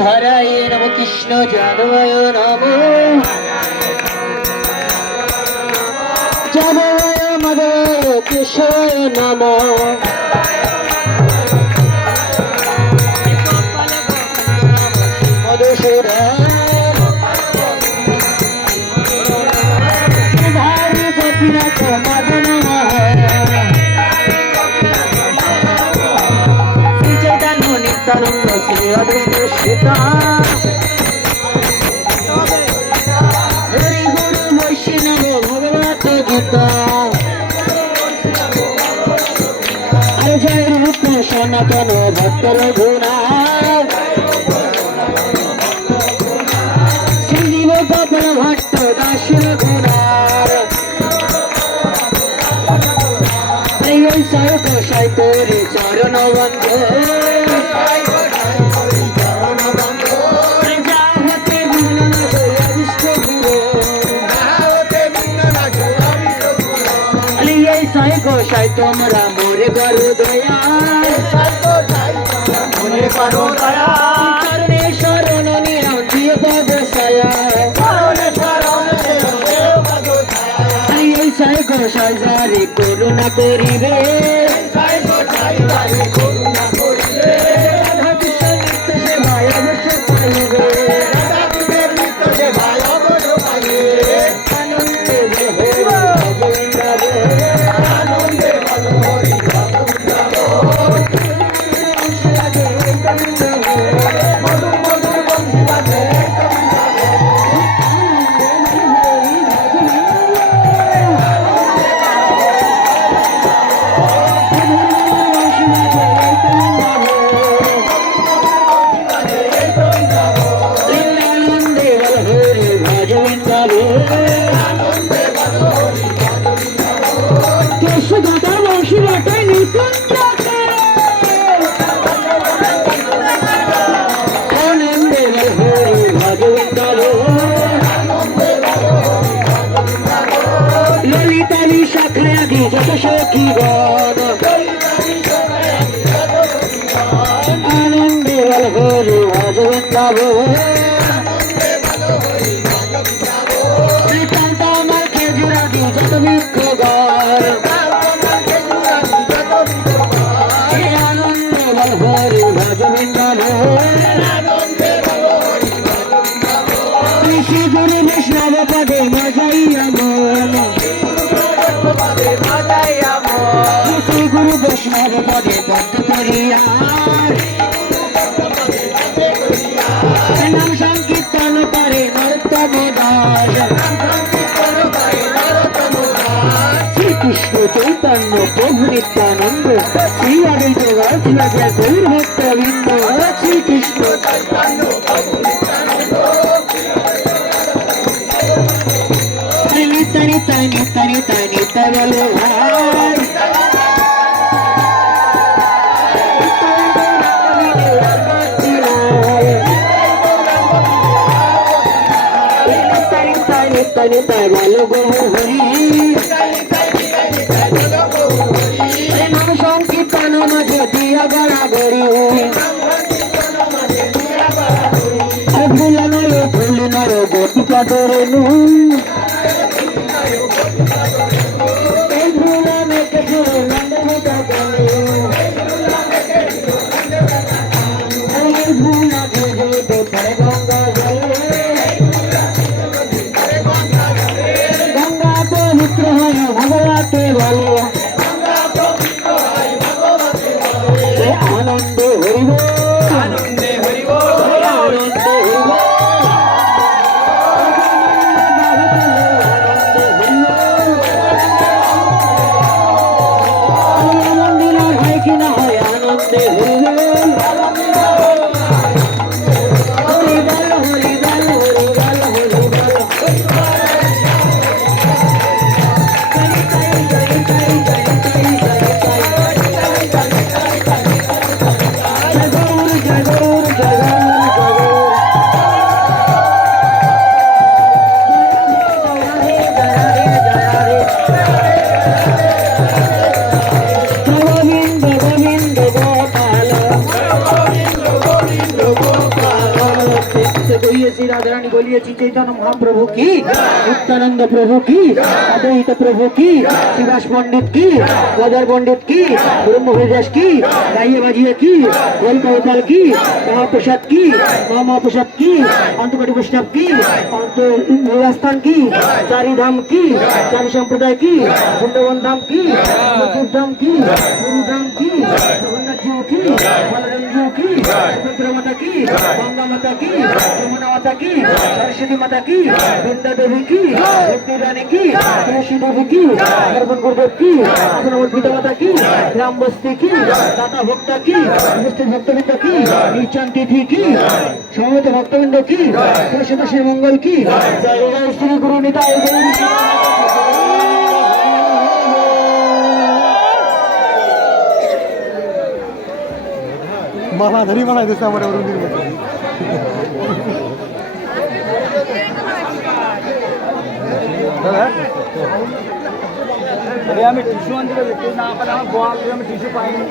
হরায় নম কৃষ্ণ যাদবায় নম যাদবায় মাধবায় কেশবায় নম মধুসূদন ধারি গোপীনাথ মদন শ্রী চৈতন্য নিত্যানন্দ শ্রী অদ্বৈত সীতা হরি গুরু বৈষ্ণব ভগবত গীতা আরে জয় রূপ সনাতন ভক্ত রঘুনাথ শ্রীজীব কপল ভট্ট দাস রঘুনাথ সর্ব সাইতরি চরণ বন্ধ গোসাই তোমরা মোরে করো দয়া মোরে করো দয়া করণে শরণ নিরাম দিয়ে পদ ছায়া করণে শরণ নিরাম দিয়ে পদ ছায়া এই সাই গোসাই জারি করুণা করিবে সাই গোসাই জারি করুণা করিবে রাধা কৃষ্ণ নিত্য সেবায় অবশ্য পাইবে রাধা কৃষ্ণের নিত্য সেবায় অবশ্য পাইবে আনন্দে ললিতারি শাখায় যত সখী গণ আনন্দে বল হরি ভজন গাব আমার খেজুরা দি যত বৃক্ষ গণ আনন্দে বল হরি ভজন গাব শ্রী গুরু বৈষ্ণব পদে মজাইয়া মন শ্রী গুরু বৈষ্ণব পদে ভক্ত করিয়া নাম সংকীর্তন করে নরোত্তম দাস শ্রীকৃষ্ণ চৈতন্য প্রভু নিত্যানন্দ শ্রী অদ্বৈত গৌর ভক্তবৃন্দ শ্রীকৃষ্ণ চৈতন্য প্রভু নিত্যানন্দ নিত্য নিত্য নিত্য নিত্য নিত্য বলো ভাই নিত্য নিত্য বলো গো হরি নাম সংকীর্তন মাঝে দিয়া গড়াগড়ি ভুল নয় ভুল নয় গতি কাটরে নু গঙ্গা পবিত্র হয় ভগবতে বলে আনন্দে হরিব আনন্দে হরিব আনন্দে হরিব দইয়েছি রাধারানী বলিয়েছি চৈতন্য মহাপ্রভু কি, নিত্যানন্দ প্রভু কি, অদ্বৈত প্রভু কি, শিবাস পণ্ডিত কি, রাজার পণ্ডিত কি, ব্রহ্মহরিদাস কি, গাইয়ে বাজিয়ে কি, গোলকৌতাল কি, মহাপ্রসাদ কি, মহাপ্রসাদ কি, অন্তকটি বৈষ্ণব কি, রাজস্থান কি, চারিধাম কি, চারি সম্প্রদায় কি, বৃন্দাবন ধাম কি, মথুর ধাম কি, গুরুধাম কি, জগন্নাথ জিউ কি, বলরাম জিউ কি, সুভদ্রা মাতা কি, গঙ্গা মাতা কি, যমুনা মাতা কি, সরস্বতী মাতা কি, বৃন্দা দেবী কি, রুক্মিণী রানী কি, তুলসী দেবী কি, হরমন গুরুদেব কি, পিতা মাতা কি, রাম বস্তি কি, দাতা ভক্তা কি, উপস্থিত ভক্তবৃন্দ কি, নিচান তিথি কি, সমবেত ভক্তবৃন্দ কি, তুলসী দাসের মঙ্গল কি, জয় জয় শ্রী গুরু নিতাই গৌর মালা ধরি বানাই দিচ্ছে আমার অরুণের মতো। আমি টিস্যু আনতে না পারে আমার বল আমি টিস্যু পাইনি।